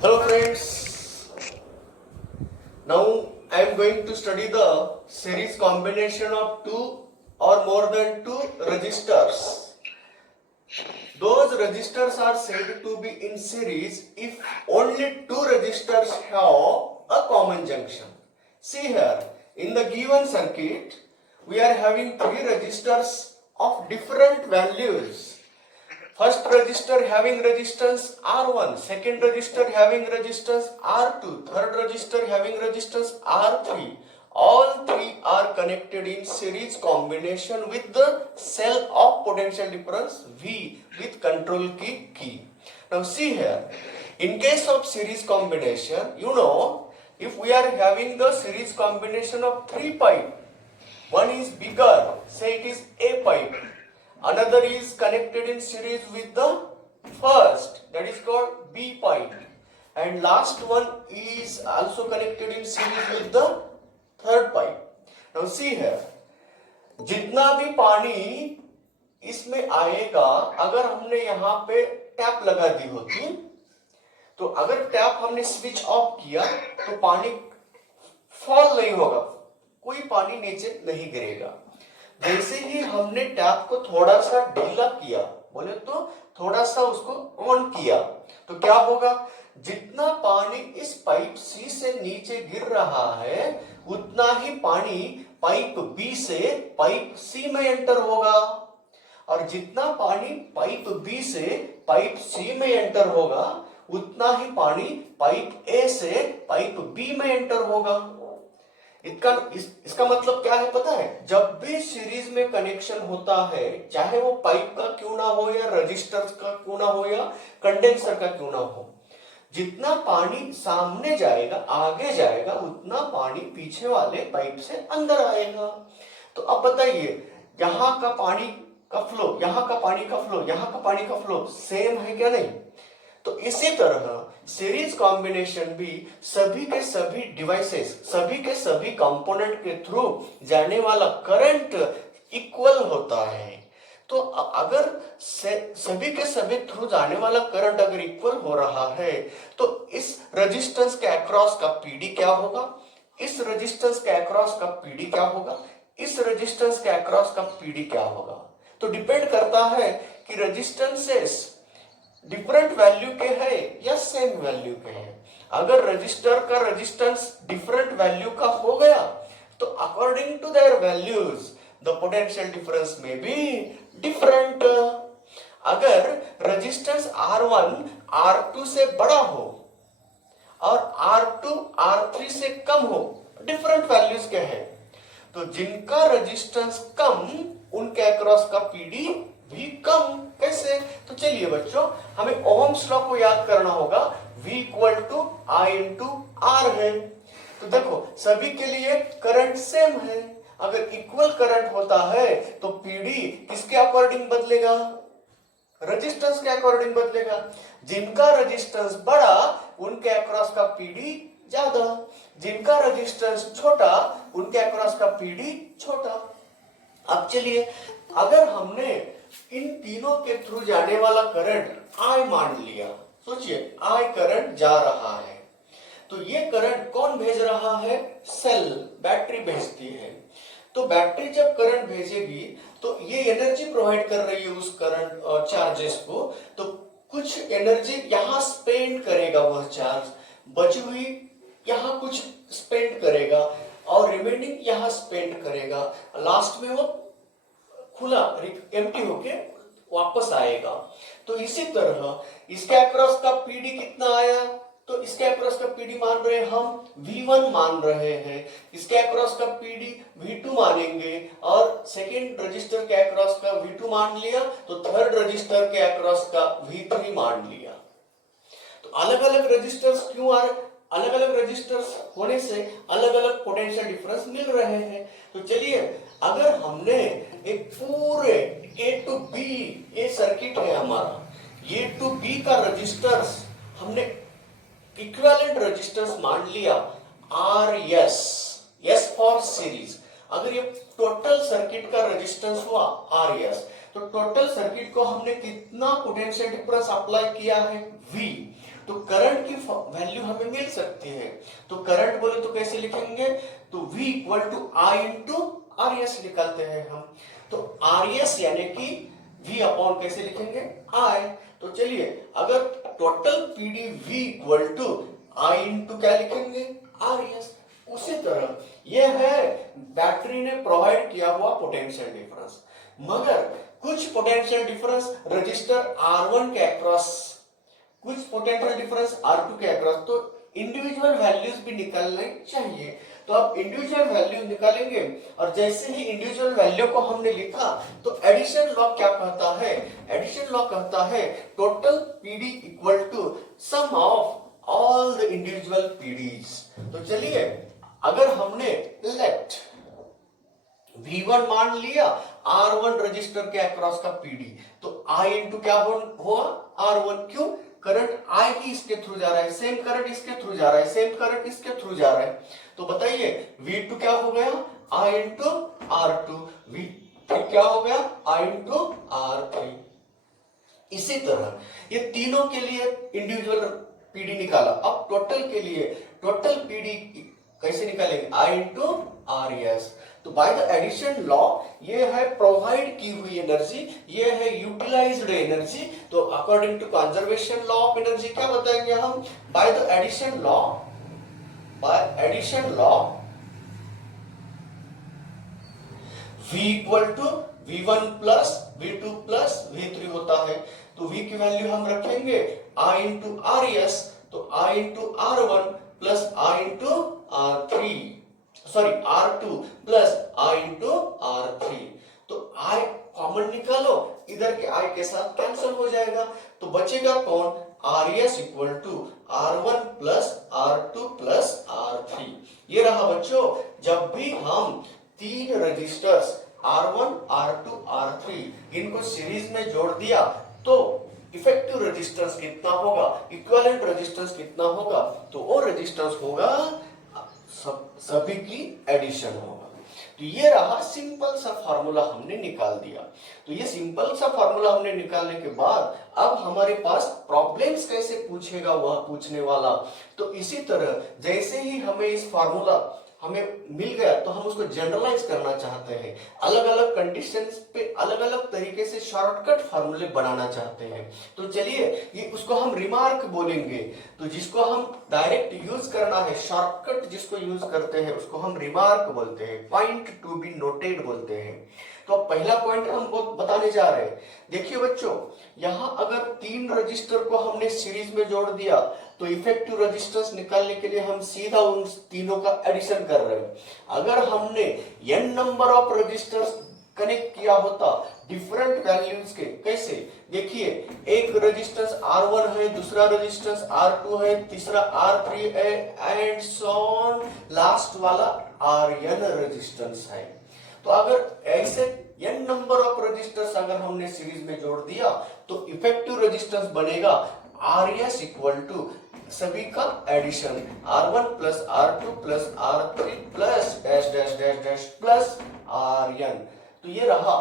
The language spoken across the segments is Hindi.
Hello friends, now I am going to study the series combination of two or more than two resistors. Those resistors are said to be in series if only two resistors have a common junction. See here, in the given circuit, we are having three resistors of different values. First resistor having resistance R1, second resistor having resistance R2, third resistor having resistance R3. All three are connected in series combination with the cell of potential difference V with control key. Now see here, in case of series combination, if we are having the series combination of three pipe, one is bigger, say it is A pipe. Another is connected in series with the first, that is called B pipe. And last one is also connected in series with the third pipe. Now see here, जितना भी पानी इसमें आएगा, अगर हमने यहाँ पे टैप लगा दी होती, तो अगर टैप हमने स्विच ऑफ किया तो पानी फॉल नहीं होगा, कोई पानी नीचे नहीं गिरेगा। जैसे ही हमने टैप को थोड़ा सा ढीला किया, बोले तो थोड़ा सा उसको ऑन किया, तो क्या होगा, जितना पानी इस पाइप सी से नीचे गिर रहा है उतना ही पानी पाइप बी से पाइप सी में एंटर होगा, और जितना पानी पाइप बी से पाइप सी में एंटर होगा उतना ही पानी पाइप ए से पाइप बी में एंटर होगा। इसका मतलब क्या है पता है, जब भी सीरीज में कनेक्शन होता है, चाहे वो पाइप का क्यों ना हो या रजिस्टर का क्यों ना हो या कंडेंसर का क्यों ना हो, जितना पानी सामने जाएगा आगे जाएगा उतना पानी पीछे वाले पाइप से अंदर आएगा। तो अब बताइए, यहाँ का पानी का फ्लो, यहाँ का पानी का फ्लो, यहाँ का पानी का फ्लो सेम है क्या नहीं? तो इसी तरह सीरीज कॉम्बिनेशन भी सभी के सभी डिवाइसेस, सभी के सभी कंपोनेंट के थ्रू जाने वाला करंट इक्वल होता है। तो अगर सभी के सभी थ्रू जाने वाला करंट अगर इक्वल हो रहा है तो इस रेजिस्टेंस के अक्रॉस का पीडी क्या होगा, इस रेजिस्टेंस के अक्रॉस का पीडी क्या होगा, इस रेजिस्टेंस के अक्रॉस का पीडी क्या होगा। तो डिपेंड करता है कि रेजिस्टेंसेस डिफरेंट वैल्यू के है या सेम वैल्यू के हैं। अगर रजिस्टर का रेजिस्टेंस डिफरेंट वैल्यू का हो गया तो according to their values the potential difference में बी डिफरेंट। अगर रेजिस्टेंस R1 R2 से बड़ा हो और R2 R3 से कम हो, डिफरेंट वैल्यूज के हैं, तो जिनका रेजिस्टेंस कम उनके अक्रॉस का पीडी भी कम। कैसे? तो चलिए बच्चों, हमें ओहम्स लॉ को याद करना होगा, V equal to I into R है। तो देखो सभी के लिए करंट सेम है, अगर इक्वल करंट होता है तो पीडी किसके अकॉर्डिंग बदलेगा, रेजिस्टेंस के अकॉर्डिंग बदलेगा। जिनका रेजिस्टेंस बड़ा उनके अक्रॉस का पीडी ज्यादा, जिनका रेजिस्टेंस छोटा उनके अक्रॉस का पीडी छोटा। अब चलिए, अगर हमने इन तीनों के थ्रू जाने वाला करंट I मान लिया, सोचिए I करंट जा रहा है, तो ये करंट कौन भेज रहा है, सेल, बैटरी भेजती है। तो बैटरी जब करंट भेजेगी तो ये एनर्जी प्रोवाइड कर रही है उस करंट चार्जेस को, तो कुछ एनर्जी यहां स्पेंड करेगा वह चार्ज, बची हुई यहां कुछ स्पेंड करेगा और रिमेनिंग यहां स्पेंड करेगा, लास्ट में वो खुला एम्प्टी होके वापस आएगा। तो इसी तरह इसके अक्रॉस का पीडी कितना आया, तो इसके अक्रॉस का पीडी मान रहे हैं हम V1 मान रहे हैं, इसके अक्रॉस का पीडी V2 मानेंगे, और सेकेंड रजिस्टर के अक्रॉस का V2 मान लिया तो थर्ड रजिस्टर के अक्रॉस का V3 मान लिया। तो अलग अलग रजिस्टर्स क्यों आ रहे, अलग अलग रजिस्टर्स होने से अलग अलग पोटेंशियल डिफरेंस मिल रहे हैं। तो चलिए, अगर हमने एक पूरे A टू B ये सर्किट है हमारा, A टू B का रजिस्टर्स हमने इक्विवेलेंट रजिस्टर्स मान लिया RS, S फॉर सीरीज। अगर ये टोटल सर्किट का रेजिस्टेंस हुआ RS, तो टोटल सर्किट को हमने कितना पोटेंशियल डिफरेंस अप्लाई किया है V, तो करंट की वैल्यू हमें मिल सकती है। तो करंट बोले तो कैसे लिखेंगे, तो V equal to I into R S निकालते हैं हम। तो आर एस यानी कि V अपॉन कैसे लिखेंगे, I। तो चलिए, अगर total PD V equal to I into क्या लिखेंगे, आर एस। उसी तरह यह है बैटरी ने प्रोवाइड किया हुआ पोटेंशियल डिफरेंस, मगर कुछ पोटेंशियल डिफरेंस रजिस्टर R1 के अक्रॉस, कुछ पोटेंशियल डिफरेंस R2 के अक्रॉस, तो इंडिविजुअल वैल्यूज भी निकालने चाहिए। तो अब इंडिविजुअल वैल्यू निकालेंगे, और जैसे ही इंडिविजुअल वैल्यू को हमने लिखा तो एडिशन लॉ क्या कहता है, एडिशन लॉ कहता है total PD equal to sum of all the individual PDs. तो चलिए, अगर हमने लेट V1 मान लिया R1 रजिस्टर के अक्रॉस का पीडी, तो I इंटू क्या हुआ R1, क्यों, करंट I ही इसके थ्रू जा रहा है, सेम करंट इसके थ्रू जा रहा है, सेम करंट इसके थ्रू जा रहा है। तो बताइए V2 क्या हो गया, I इंटू R2, V3 क्या हो गया, I इंटू R3। इसी तरह ये तीनों के लिए इंडिविजुअल पीडी निकाला। अब टोटल के लिए टोटल पीडी कैसे निकालेंगे, I इंटू आर एस। तो बाय द एडिशन लॉ ये है प्रोवाइड की हुई एनर्जी, ये है यूटिलाइज्ड एनर्जी। तो according to conservation law of energy क्या बताएंगे हम, by the addition law, by addition law V equal to V1 plus V2 plus V3 होता है। तो V की वैल्यू हम रखेंगे I इंटू आर एस, तो I into R1 plus I into R3, sorry R2 plus I into R3। तो I कॉमन निकालो, इधर के I के साथ कैंसिल हो जाएगा, तो बचेगा कौन, RS equal to R1 plus R2 plus R3। ये रहा बच्चों, जब भी हम तीन रजिस्टर्स R1, R2, R3 इनको सीरीज में जोड़ दिया तो इफेक्टिव रेजिस्टेंस कितना होगा, इक्विवेलेंट रेजिस्टेंस कितना होगा, तो वो रेजिस्टेंस होगा सभी की एडिशन होगा। तो ये रहा सिंपल सा फार्मूला हमने निकाल दिया। तो ये सिंपल सा फार्मूला हमने निकालने के बाद अब हमारे पास प्रॉब्लम्स कैसे पूछेगा वह पूछने वाला। तो इसी तरह जैसे ही हमें इस फार्मूला हमें मिल गया तो हम उसको जनरलाइज करना चाहते हैं, अलग अलग कंडीशंस पे अलग अलग तरीके से शॉर्टकट फार्मूले बनाना चाहते हैं। तो चलिए ये उसको हम रिमार्क बोलेंगे। तो जिसको हम डायरेक्ट यूज करना है, शॉर्टकट जिसको यूज करते हैं उसको हम रिमार्क बोलते हैं, पॉइंट टू बी नोटेड बोलते हैं। तो पहला पॉइंट हम बताने जा रहे हैं। देखिए बच्चों, यहाँ अगर तीन रजिस्टर को हमने सीरीज में जोड़ दिया तो इफेक्टिव रेजिस्टेंस निकालने के लिए हम सीधा उन तीनों का एडिशन कर रहे हैं। अगर हमने n number of resistors connect किया होता डिफरेंट वैल्यूज के, कैसे, देखिए एक रेजिस्टेंस R1 है, दूसरा रेजिस्टेंस R2 है, तीसरा R3 है, एंड सो ऑन, लास्ट वाला Rn रेजिस्टेंस है। तो अगर ऐसे n नंबर ऑफ रजिस्टर्स अगर हमने सीरीज में जोड़ दिया तो इफेक्टिव रेजिस्टेंस बनेगा RS इक्वल टू सभी का addition, R1 plus R2 plus R3 plus dash dash dash dash plus Rn। तो ये रहा,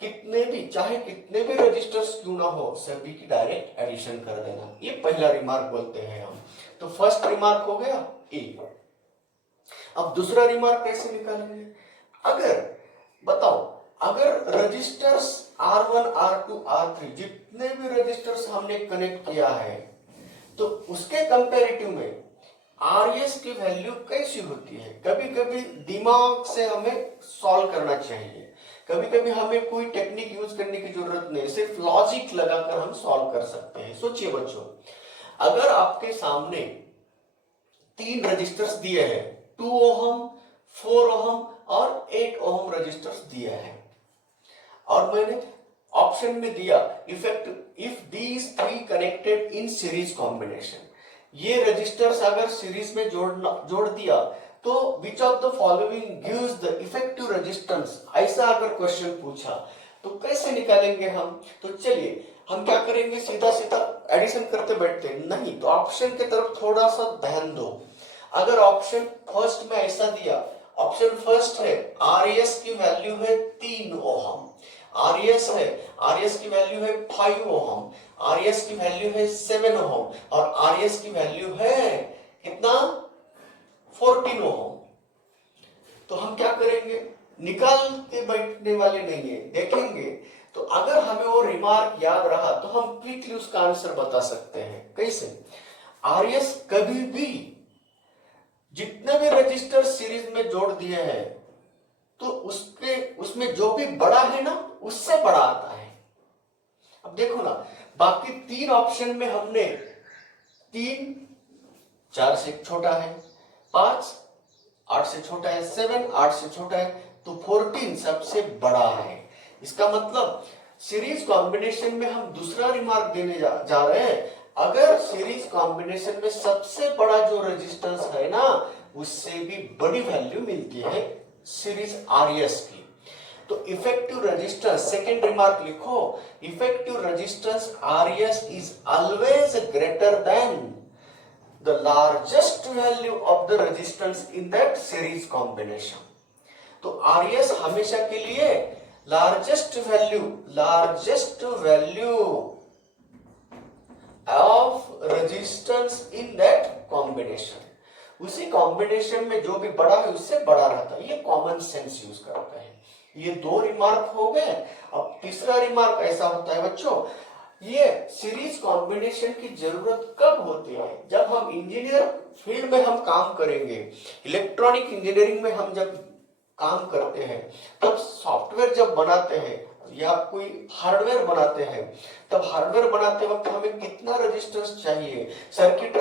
कितने भी चाहे कितने भी रजिस्टर्स क्यों ना हो सभी की डायरेक्ट एडिशन कर देना, ये पहला रिमार्क बोलते हैं हम। तो फर्स्ट रिमार्क हो गया ए। अब दूसरा रिमार्क कैसे निकालेंगे, अगर बताओ अगर रजिस्टर्स R1, R2, R3 जितने भी रजिस्टर्स हमने कनेक्ट किया है तो उसके कंपैरेटिव में RS की वैल्यू कैसी होती है। कभी कभी दिमाग से हमें सॉल्व करना चाहिए, कभी कभी हमें कोई टेक्निक यूज करने की जरूरत नहीं, सिर्फ लॉजिक लगाकर हम सॉल्व कर सकते हैं। सोचिए बच्चों, अगर आपके सामने तीन रजिस्टर्स दिए हैं, 2 ओहम, 4 ओहम और 8 ओहम रजिस्टर्स दिए हैं, और मैंने ऑप्शन में दिया if these three connected in series combination, ये रजिस्टर्स अगर सीरीज में जोड़ दिया तो which of the following gives the effective resistance, ऐसा अगर क्वेश्चन पूछा तो कैसे निकालेंगे हम। तो चलिए हम क्या करेंगे, सीधा सीधा एडिशन करते बैठते नहीं, तो ऑप्शन की तरफ थोड़ा सा ध्यान दो। अगर ऑप्शन फर्स्ट में ऐसा दिया, ऑप्शन फर्स्ट है RS की वैल्यू है 3 ओहम, आरएस है, आरएस की वैल्यू है 5 ओहम, आरएस की वैल्यू है 7 ओहम और आरएस की वैल्यू है कितना 14 ओहम। तो हम क्या करेंगे, निकालते बैठने वाले नहीं है, देखेंगे। तो अगर हमें वो रिमार्क याद रहा तो हम क्विकली उसका आंसर बता सकते हैं। कैसे? आरएस कभी भी जितने भी रजिस्टर सीरीज में जोड़ दिए हैं तो उसमें जो भी बड़ा है ना उससे बड़ा आता है। अब देखो ना, बाकी 3 ऑप्शन में हमने 3 4 से छोटा है, 5 8 से छोटा है, 7 8 से छोटा है, तो 14 सबसे बड़ा है। इसका मतलब सीरीज कॉम्बिनेशन में हम दूसरा रिमार्क देने जा रहे हैं। अगर सीरीज कॉम्बिनेशन में सबसे बड़ा जो रेजिस्टेंस है ना उससे भी बड़ी वैल्यू मिलती है सीरीज आरएस की। तो इफेक्टिव रेजिस्टेंस, सेकेंड रिमार्क लिखो, effective resistance RS is always greater than the largest value of the resistance in that series combination। तो RS हमेशा के लिए largest value of resistance in that combination, उसी कॉम्बिनेशन में जो भी बड़ा है उससे बड़ा रहता है। ये कॉमन सेंस यूज करता है। ये 2 रिमार्क हो गए। अब तीसरा रिमार्क ऐसा होता है बच्चों, ये सीरीज कॉम्बिनेशन की जरूरत कब होती है? जब हम इंजीनियर फील्ड में हम काम करेंगे, इलेक्ट्रॉनिक इंजीनियरिंग में हम जब काम करते हैं, तब सॉफ्टवेयर जब बनाते हैं या कोई हार्डवेयर बनाते हैं, तब हार्डवेयर बनाते वक्त हमें कितना रेजिस्टेंस चाहिए? सर्किट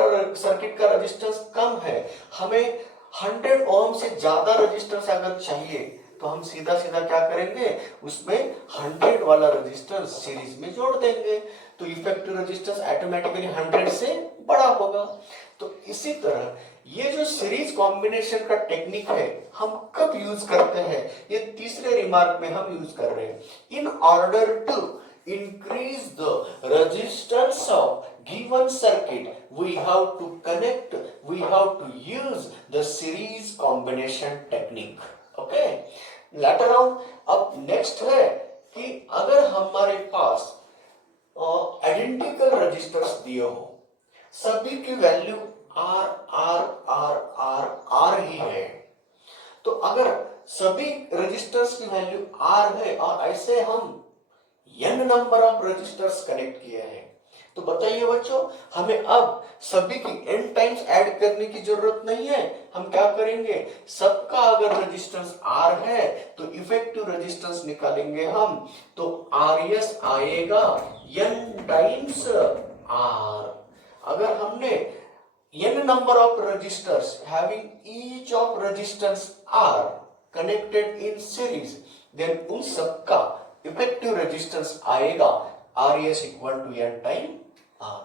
का रेजिस्टेंस कम है, हमें 100 ओम से ज्यादा रेजिस्टेंस अगर चाहिए तो हम सीधा सीधा क्या करेंगे, उसमें 100 वाला रेजिस्टेंस सीरीज में जोड़ देंगे, तो इफेक्टिव रेजिस्टेंस ऑटोमेटिकली 100 से बड़ा होगा। तो इसी तरह ये जो सीरीज कॉम्बिनेशन का टेक्निक है हम कब यूज करते हैं? ये तीसरे रिमार्क में हम यूज कर रहे हैं। In order to increase the resistance of given circuit we have to use the series combination technique। Okay, later on. अब नेक्स्ट है कि अगर हमारे पास आइडेंटिकल रजिस्टर्स दिए हो, सभी की value R R R R R ही है, तो अगर सभी रजिस्टर्स की वैल्यू आर है और ऐसे हम n number of resistors connect किए हैं, तो बताइए बच्चों, हमें अब सभी की n टाइम्स ऐड करने की जरूरत नहीं है। हम क्या करेंगे, सबका अगर रेजिस्टेंस R है तो इफेक्टिव रेजिस्टेंस निकालेंगे हम, तो RS आएगा n टाइम्स R। अगर हमने n number of resistors having each of resistance R connected in series, then उन सबका इफेक्टिव रेजिस्टेंस आएगा RS equal to n time R।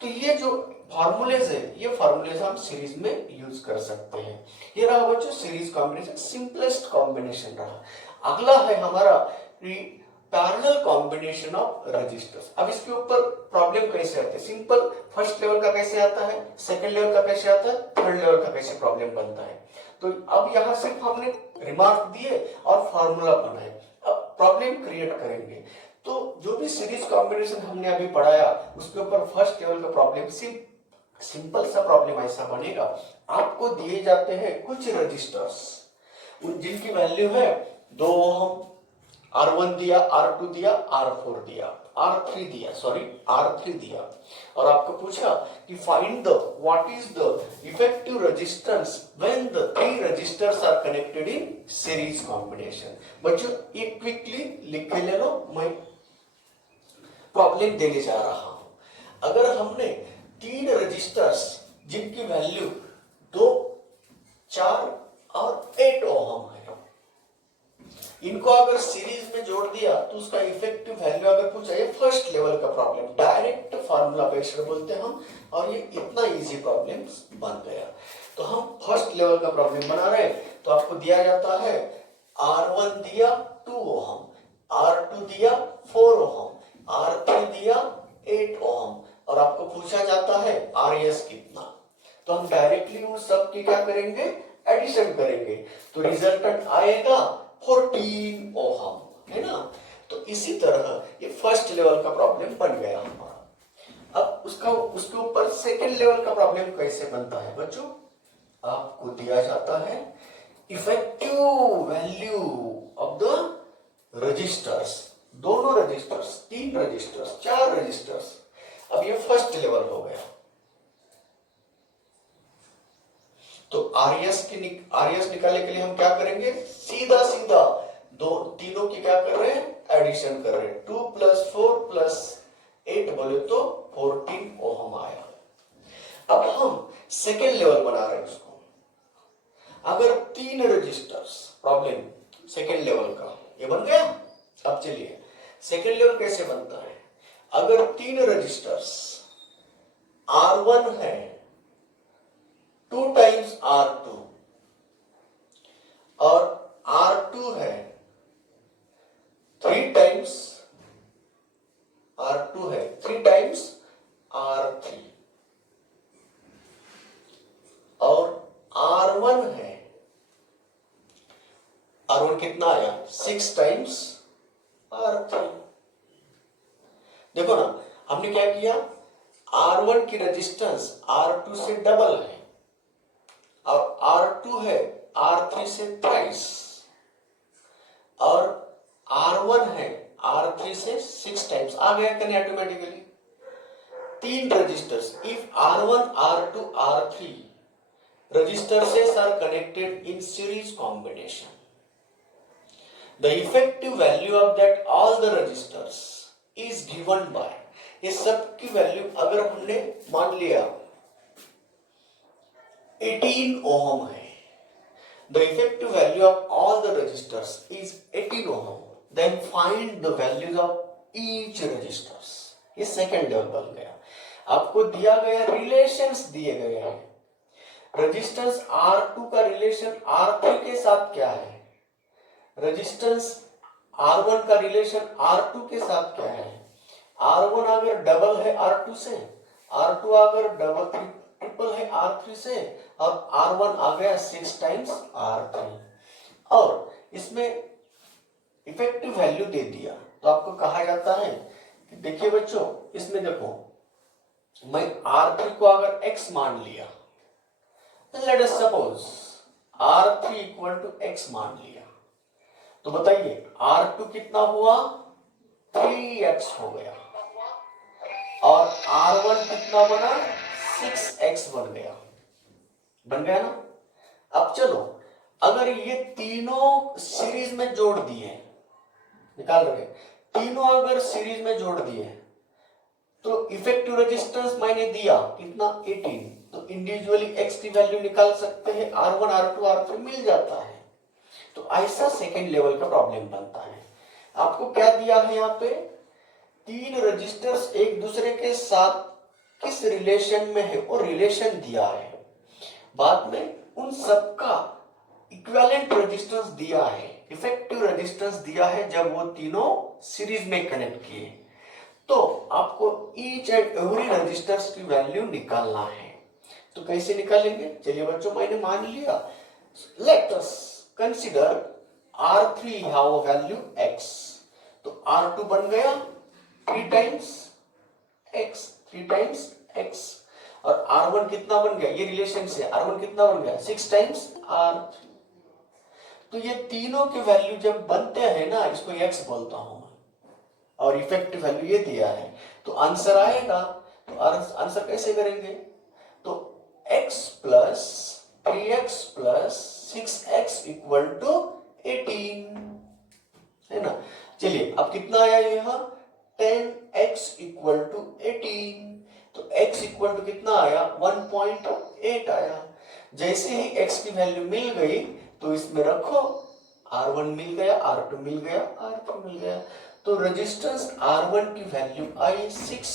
तो ये जो फॉर्मूलेज है, ये फॉर्मूलेज हम सीरीज में यूज कर सकते हैं। ये रहा बच्चों सीरीज कॉम्बिनेशन, सिंपलेस्ट कॉम्बिनेशन रहा। अगला है हमारा पैरेलल कॉम्बिनेशन ऑफ रजिस्टर्स। अब इसके ऊपर प्रॉब्लम कैसे आते हैं? सिंपल फर्स्ट लेवल का कैसे आता है, सेकंड लेवल का कैसे आता है, थर्ड लेवल का कैसे प्रॉब्लम बनता है। तो अब यहाँ सिर्फ हमने रिमार्क दिए और फॉर्मूला बनाए, अब प्रॉब्लम क्रिएट करेंगे। तो जो भी सीरीज कॉम्बिनेशन हमने अभी पढ़ाया उसके ऊपर फर्स्ट लेवल का प्रॉब्लम सिंपल सा प्रॉब्लम ऐसा बनेगा, आपको दिए जाते हैं कुछ रजिस्टर्स जिनकी वैल्यू है 2 ओम, R1 दिया, R2 दिया, R4 दिया, R3 दिया, और आपको पूछा कि find the what is the effective resistance when the 3 resistors are connected in series combination. बच्चों ये क्विकली लिख के ले लो, मैं प्रॉब्लम देने जा रहा हूं। अगर हमने 3 रजिस्टर्स जिनकी वैल्यू 2, 4 और 8 ओम है, इनको अगर सीरीज में जोड़ दिया तो उसका इफेक्टिव वैल्यू अगर पूछा, ये फर्स्ट लेवल का प्रॉब्लम, डायरेक्ट फार्मूला बेस्ड बोलते हैं हम, और ये इतना इजी प्रॉब्लम बन गया। तो हम फर्स्ट लेवल का प्रॉब्लम बना रहे हैं, तो आपको दिया जाता है R1 दिया 2 ओम, R2 दिया 4 ओम, R3 दिया 8 ओम, और आपको पूछा जाता है RS कितना। तो हम डायरेक्टली उन सब की क्या करेंगे, एडिशन करेंगे, तो रिजल्टेंट आएगा 14 ओहम, है ना। तो इसी तरह ये फर्स्ट लेवल का प्रॉब्लम बन गया हमारा। अब उसके ऊपर सेकेंड लेवल का प्रॉब्लम कैसे बनता है बच्चों? आपको दिया जाता है effective value of the resistors, दोनों रजिस्टर्स, 3 रजिस्टर्स, 4 रजिस्टर्स। अब ये फर्स्ट लेवल हो गया। तो आरएस निकालने के लिए हम क्या करेंगे? सीधा सीधा तीनों की क्या कर रहे हैं? एडिशन कर रहे हैं। 2 + 4 + 8 बोले तो 14 ओहम आया। अब हम सेकेंड लेवल बना रहे हैं उसको। अगर 3 रजिस्टर्स, प्रॉब्लम सेकेंड लेवल का ये बन गया। अब चलिए सेकेंड लेवल कैसे बनता है? अगर 3 रजिस्टर्स R1 है 2 टाइम्स R2 और R2 है 3 टाइम्स R2 है 3 टाइम्स R3 और R1 है, R1 कितना आया? 6 टाइम्स R3। देखो ना, हमने क्या किया? R1 की रेजिस्टेंस R2 से डबल है और R2 है R3 से थ्राइस और R1 है R3 से 6 टाइम्स। आ गया कहीं automatically. 3 resistors, if R1, R2, R3 registers are connected in series combination, the effective value of that all the registers is given by, ये सब की वैल्यू अगर हमने मान लिया 18 ओहम है, the effective value of all the registers is 18 ohm, then find the values of each registers। ये सेकेंड लेवल बन गया। आपको दिया गया रिलेशंस दिए गए हैं। रेजिस्टेंस R2 का रिलेशन R3 के साथ क्या है? रेजिस्टेंस R1 का रिलेशन R2 के साथ क्या है? R1 अगर डबल है R2 से, R2 अगर डबल ट्रिपल है R3 से, और R1 आ गया 6 टाइम्स R3। और इसमें इफेक्टिव वैल्यू दे दिया तो आपको कहा जाता है कि देखिए बच्चों, इसमें देखो मैं R3 को अगर X मान लिया, let us suppose R3 = X मान लिया, तो बताइए R2 कितना हुआ? 3X हो गया और R1 कितना बना? 6X बन गया। बन गया ना? अब चलो, अगर ये तीनों सीरीज में जोड़ दिए, निकाल रहे, तीनों अगर सीरीज में जोड़ दिए तो इफेक्टिव रेजिस्टेंस मैंने दिया कितना? 18। तो इंडिविजुअली X की वैल्यू निकाल सकते हैं, R1, R2, R3 मिल जाता है। तो ऐसा सेकेंड लेवल का प्रॉब्लम बनता है। आपको क्या दिया है यहाँ पे? 3 रजिस्टर्स एक दूसरे के साथ किस रिलेशन में है वो रिलेशन दिया है। बाद में उन सबका इक्विवेलेंट रेजिस्टेंस दिया है, इफेक्टिव रेजिस्टेंस दिया है जब वो तीनों सीरीज में कनेक्ट किए। तो आपको ईच एंड एवरी रजिस्टर्स की वैल्यू निकालना है। तो कैसे निकालेंगे? चलिए बच्चों, मैंने मान लिया। Let us consider R3 have value X, तो R2 बन गया 3 टाइम्स X, 3 टाइम्स X, और R1 कितना बन गया? ये रिलेशन से R1 कितना बन गया? 6 टाइम्स R3। तो ये तीनों के वैल्यू जब बनते हैं ना, इसको X बोलता हूं मैं, और इफेक्टिव वैल्यू ये दिया है, तो आंसर आएगा। तो आंसर कैसे करेंगे? तो X + 3X + 6X = 18 है ना। चलिए अब कितना आया? यहाँ 10X = 18। तो X = कितना आया? 1.8 आया। जैसे ही X की वैल्यू मिल गई तो इसमें रखो, R1 मिल गया, R2 मिल गया, R3 मिल गया। तो रेजिस्टेंस R1 की वैल्यू आई 6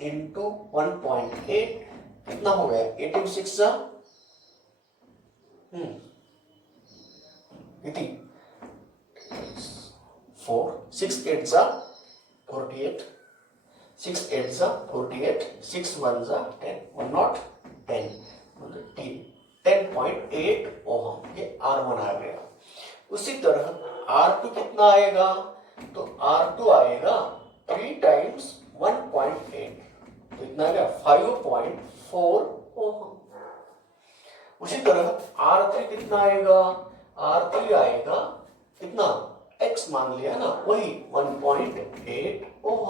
× 1.8, कितना हो गया? 18 6 4 6 8 48, 6 8 48, 6 1 10, 1 not 10, 10.8 ओहम, ये R1 आ गया। उसी तरह R2 कितना आएगा? तो R2 आएगा 3 टाइम्स 1.8, तो इतना आ गया 5.4 ओम। उसी तरह R3 कितना आएगा, R3 आएगा कितना, X मान लिया ना, वही 1.8 ओम।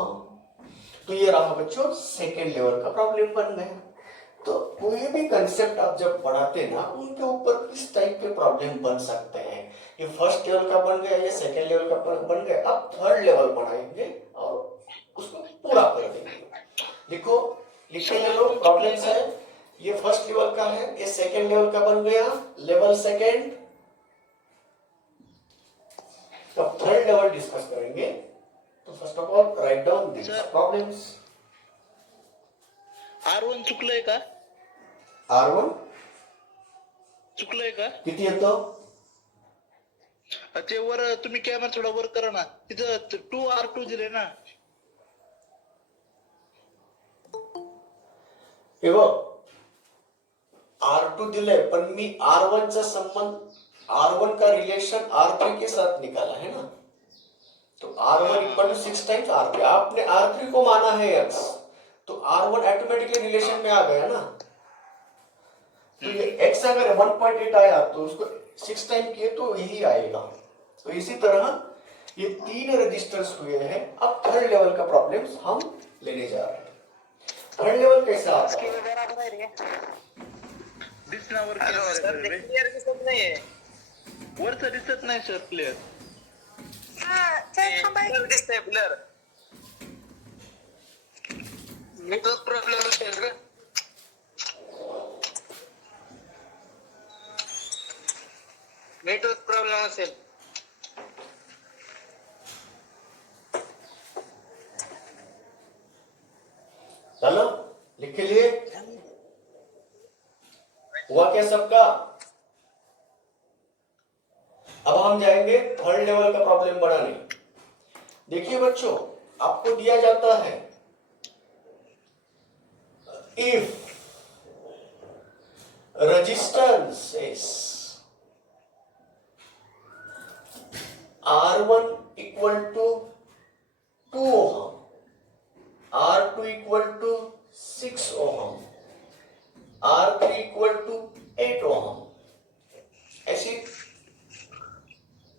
तो ये रहा बच्चों सेकेंड लेवल का प्रॉब्लम बन गया। तो कोई भी कंसेप्ट आप जब पढ़ाते ना, उनके ऊपर इस टाइप के प्रॉब्लम बन सकते हैं। ये फर्स्ट लेवल का बन गया, ये सेकेंड लेवल का बन गया, अब थर्ड लेवल बनाएंगे और उसको पूरा कर देंगे। देखो लिखे ले लो प्रॉब्लम्स है, ये फर्स्ट लेवल का है, ये सेकेंड लेवल का बन गया, लेवल सेकेंड। अब थर्ड लेवल डिस्कस करेंगे। तो first of all write down this problems. R1 चुकलंय का? R1 चुकलंय का? किती येतं? ते वर तुम्ही कॅमेरा थोडा वर करा ना, तिथं 2R2 दिले ना. हे बघ R2 दिले, पण मी R1 चा संबंध, R1 का रिलेशन R3 के साथ निकाला है ना। तो R1 equal to 6 times R3, आपने R3 को माना है X, तो R1 ऑटोमेटिकली रिलेशन में आ गया ना। तो ये X अगर 1.8 आया तो उसको 6 टाइम किए तो यही आएगा। तो इसी तरह ये 3 रजिस्टर्स हुए हैं। अब थर्ड लेवल का प्रॉब्लम्स हम लेने जा रहे हैं। थर्ड लेवल कैसा आता है? दिसण्यावर क्लियर दिसत नाहीये. वरचं दिसत नाही सर क्लिअर. क्लियर दिसतंय ब्लर. नेटवर्क प्रॉब्लेम असेल का? नेटवर्क प्रॉब्लेम असेल. चलो लिख लिए, हुआ क्या सबका? अब हम जाएंगे थर्ड लेवल का प्रॉब्लम बनाने। देखिए बच्चों, आपको दिया जाता है if resistance is R1 equal to 2 ohm, R2 equal to 6 ohm, R3 equal to 8 ohm, ऐसे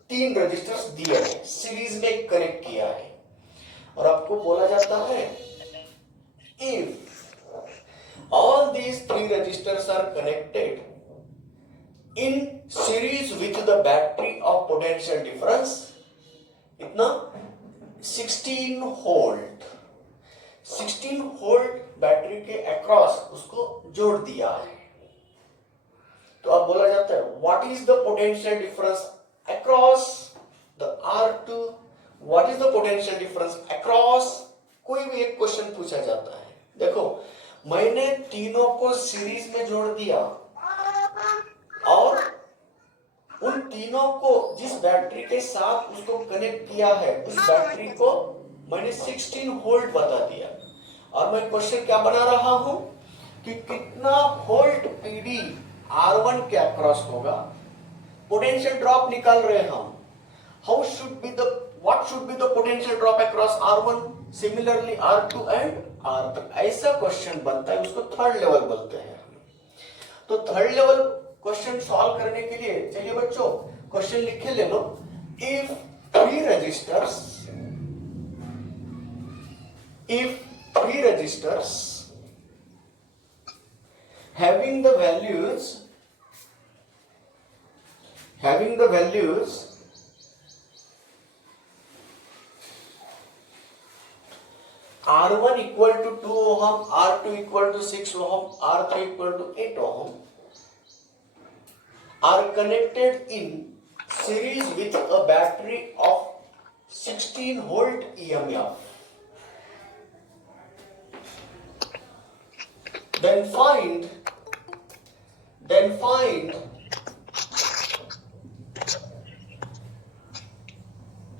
3 रजिस्टर्स दिए हैं, सीरीज में कनेक्ट किया है। और आपको बोला जाता है if all these 3 registers are connected in series with the battery of potential difference इतना 16 वोल्ट, 16 वोल्ट बैटरी के अक्रॉस उसको जोड़ दिया है। तो अब बोला जाता है what is the potential difference across the R2, what is the potential difference across, कोई भी एक क्वेश्चन पूछा जाता है। देखो मैंने तीनों को सीरीज में जोड़ दिया और उन तीनों को जिस बैटरी के साथ उसको कनेक्ट किया है उस बैटरी को मैंने 16 वोल्ट बता दिया। और मैं क्वेश्चन क्या बना रहा हूं कि कितना वोल्ट पीडी R1 के अक्रॉस होगा, पोटेंशियल ड्रॉप निकाल रहे हैं हम। How should be the, what should be the potential drop across R1, similarly R2 and R3, ऐसा क्वेश्चन बनता है, उसको थर्ड लेवल बोलते हैं। तो थर्ड लेवल क्वेश्चन सॉल्व करने के लिए चलिए बच्चों क्वेश्चन लिखे ले लो। If 3 registers having the values R1 equal to 2 ohm, R2 equal to 6 ohm, R3 equal to 8 ohm are connected in series with a battery of 16 volt EMF. Then find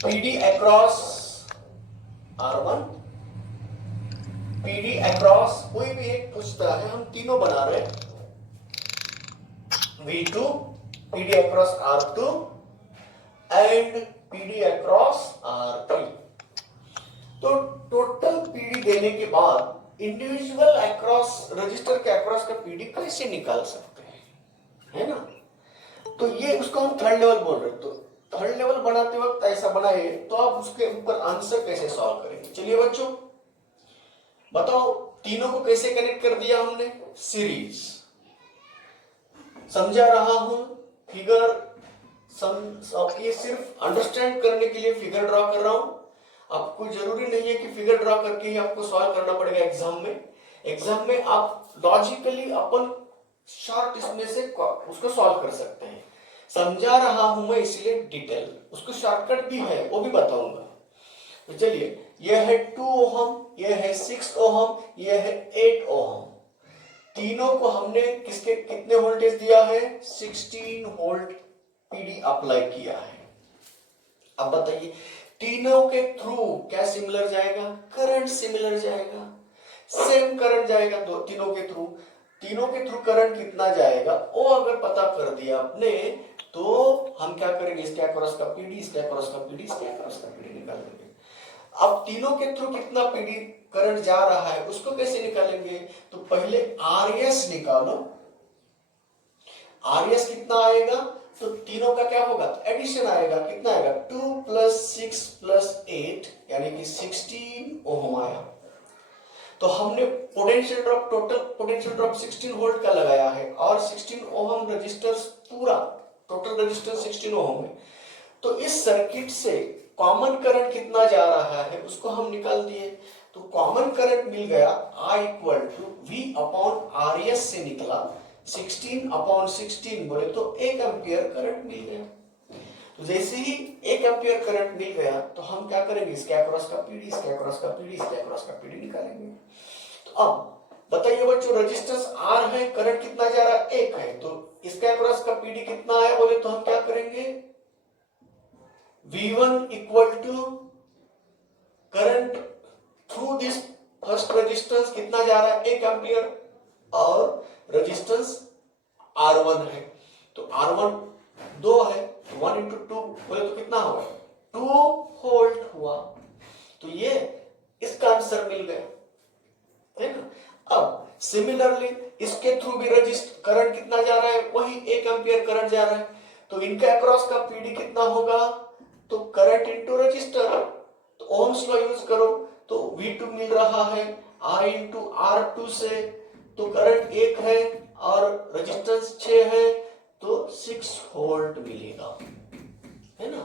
PD across R1, PD across, कोई भी एक पूछता है, हम तीनों बना रहे हैं, V2, PD across R2 and PD across R3। तो टोटल पीडी देने के बाद इंडिविजुअल अक्रॉस रजिस्टर के अक्रॉस का पीडी कैसे निकाल सकते हैं, है ना। तो ये उसको हम थर्ड लेवल बोल रहे हैं। तो थर्ड लेवल बनाते वक्त ऐसा बनाए तो आप उसके ऊपर आंसर कैसे सॉल्व करेंगे। चलिए बच्चों बताओ, तीनों को कैसे कनेक्ट कर दिया हमने, सीरीज। समझा रहा हूं फिगर, ये सिर्फ अंडरस्टैंड करने के लिए फिगर ड्रॉ कर रहा हूं। आपको जरूरी नहीं है कि फिगर ड्रॉ करके ही आपको सॉल्व करना पड़ेगा एग्जाम में। एग्जाम में आप लॉजिकली अपन शॉर्ट इसमें से उसको सॉल्व कर सकते हैं। समझा रहा हूं मैं इसलिए डिटेल, उसको शॉर्टकट भी है वो भी बताऊंगा। तो चलिए, यह है 2 ओहम, यह है 6 ओहम, यह है 8 ओहम। तीनों को हमने किसके कितने वोल्टेज दिया है, 16 वोल्ट पीडी अप्लाई किया है। अब बताइए तीनों के थ्रू क्या सिमिलर जाएगा, करंट सिमिलर जाएगा, सेम करंट जाएगा। दो तीनों के थ्रू करंट कितना जाएगा वो अगर पता कर दिया आपने तो हम क्या करेंगे, इसके अक्रॉस का पीडी, इसके अक्रॉस का पीडी, इसके अक्रॉस का पीडी निकाल लेंगे। अब तीनों के थ्रू कितना पीडी करंट जा रहा है उसको कैसे निकालेंगे, तो पहले आरएस निकालो। आरएस कितना आएगा, तो तीनों का क्या होगा, एडिशन आएगा। कितना आएगा, 2 + 6 + 8 यानी कि 16 ओम आया। तो हमने potential drop, total potential drop 16 volt का लगाया है और 16 ओम रजिस्टर्स, पूरा टोटल रजिस्टेंस 16 ओम है। तो इस सर्किट से कॉमन करंट कितना जा रहा है उसको हम निकाल दिए। तो कॉमन करंट मिल गया I = V/RS से निकला 16/16 बोले तो 1 एम्पियर करंट मिल गया। तो जैसे ही 1 एम्पियर करंट मिल गया तो हम क्या करेंगे, इसके अक्रॉस का पीडी, इसके अक्रॉस का पीडी, इसके अक्रॉस का पीडी निकालेंगे। तो अब बताइए बच्चों, रेजिस्टेंस R है, करंट कितना जा रहा है, 1 है। तो इसके अक्रॉस का पीडी कितना है बोले तो हम क्या करेंगे, V1 = current through this first resistance कितना जा रहा है, 1 एम्पियर, और रेजिस्टेंस R1 है। तो R1 2 है, 1 × 2 बोले तो कितना होगा, 2 वोल्ट हुआ। तो ये इसका आंसर मिल गया, है ना। अब सिमिलरली इसके थ्रू भी रजिस्टर करंट कितना जा रहा है, वही 1 एम्पियर करंट जा रहा है। तो इनके अक्रॉस का पीडी कितना होगा, तो करंट इनटू रजिस्टर। तो ओम्स लॉ यूज करो तो V2 मिल रहा है I × R2 से, तो करंट 1 है और रेजिस्टेंस 6 है तो 6 वोल्ट मिलेगा, है ना।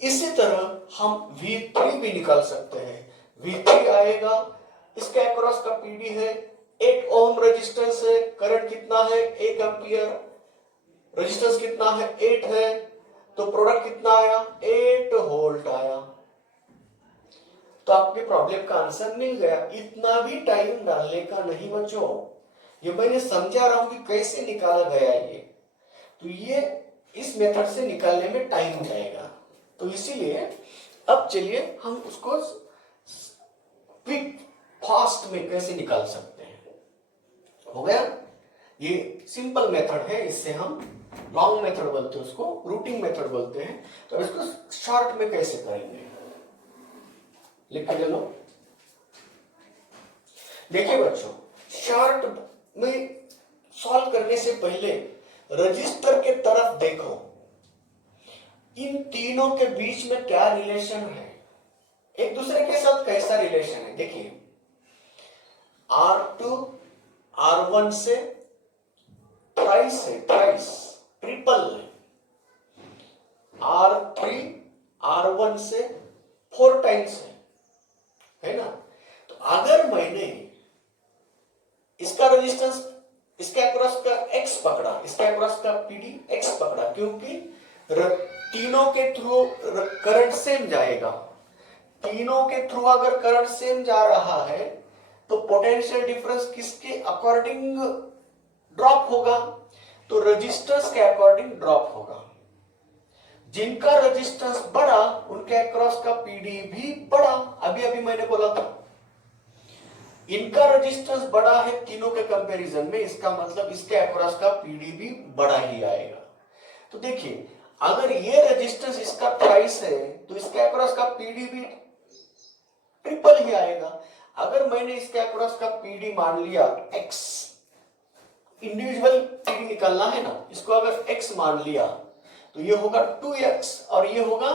इसी तरह हम V3 भी निकाल सकते हैं। V3 आएगा, इसके अक्रॉस का पीडी है, 8 ओम रेजिस्टेंस है, करंट कितना है, 1 एम्पियर, रेजिस्टेंस कितना है, 8 है। तो प्रोडक्ट कितना आया, 8 वोल्ट आया। तो आपके प्रॉब्लम का आंसर मिल गया। इतना भी टाइम डालने का नहीं बच्चों, ये मैंने समझा रहा हूं कि कैसे निकाला गया ये। तो ये इस मेथड से निकालने में टाइम जाएगा। तो इसीलिए अब चलिए हम उसको क्विक फास्ट में कैसे निकाल सकते हैं। हो गया, ये सिंपल मेथड है, इससे हम लॉन्ग मेथड बोलते हैं, उसको रूटिंग मेथड बोलते हैं। तो इसको शॉर्ट में कैसे करेंगे, लिख के लो। देखिए बच्चों, शॉर्ट में सॉल्व करने से पहले रजिस्टर के तरफ देखो, इन तीनों के बीच में क्या रिलेशन है, एक दूसरे के साथ कैसा रिलेशन है। देखिए R2 R1 से ट्राइस है, ट्राइस ट्रिपल है, R3 R1 से 4 टाइम्स है ना। तो अगर मैंने इसका रेजिस्टेंस, इसके अक्रॉस का X पकड़ा, इसके अक्रॉस का PD X पकड़ा, क्योंकि तीनों के थ्रू करंट सेम जाएगा। तीनों के थ्रू अगर करंट सेम जा रहा है तो पोटेंशियल डिफरेंस किसके अकॉर्डिंग ड्रॉप होगा, तो रेजिस्टेंस के अकॉर्डिंग ड्रॉप होगा। जिनका रेजिस्टेंस बढ़ा उनके अक्रॉस का पीडी भी बढ़ा। अभी अभी मैंने बोला था इनका रेजिस्टेंस बड़ा है तीनों के कंपैरिजन में, इसका मतलब इसके अक्रॉस का पीडी भी बड़ा ही आएगा। तो देखिए अगर ये रेजिस्टेंस इसका प्राइस है तो इसके अक्रॉस का पीडी भी ट्रिपल ही आएगा। अगर मैंने इसके अक्रॉस का पीडी मान लिया x, इंडिविजुअल पीडी निकालना है ना, इसको अगर x मान लिया तो ये होगा 2x और ये होगा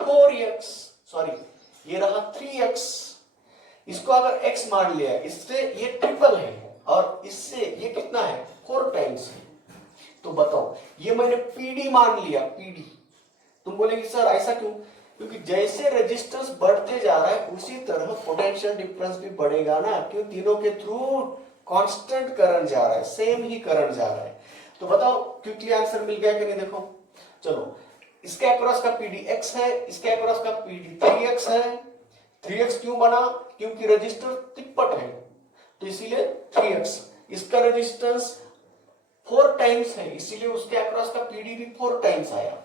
4x, सॉरी ये रहा 3x। इसको अगर x मान लिया, इससे ये ट्रिपल है और इससे ये कितना है 4 टाइम्स है। तो बताओ ये मैंने पीडी मान लिया, पीडी। तुम बोलेंगे सर ऐसा क्यों? क्योंकि जैसे रेजिस्टेंस बढ़ते जा रहा है उसी तरह पोटेंशियल डिफरेंस भी बढ़ेगा ना, क्यों तीनों के थ्रू कांस्टेंट करंट जा रहा है, सेम ही करंट जा रहा है। तो बताओ क्विकली आंसर मिल गया कि नहीं? देखो चलो, इसके अक्रॉस का पीडी x है, इसके अक्रॉस का पीडी 3x है। 3x क्यों बना? क्योंकि रेजिस्टर तिप्पट है तो इसीलिए 3x। इसका रेजिस्टेंस 4 टाइम्स है इसीलिए उसके अक्रॉस का पीडी भी 4 टाइम्स आया।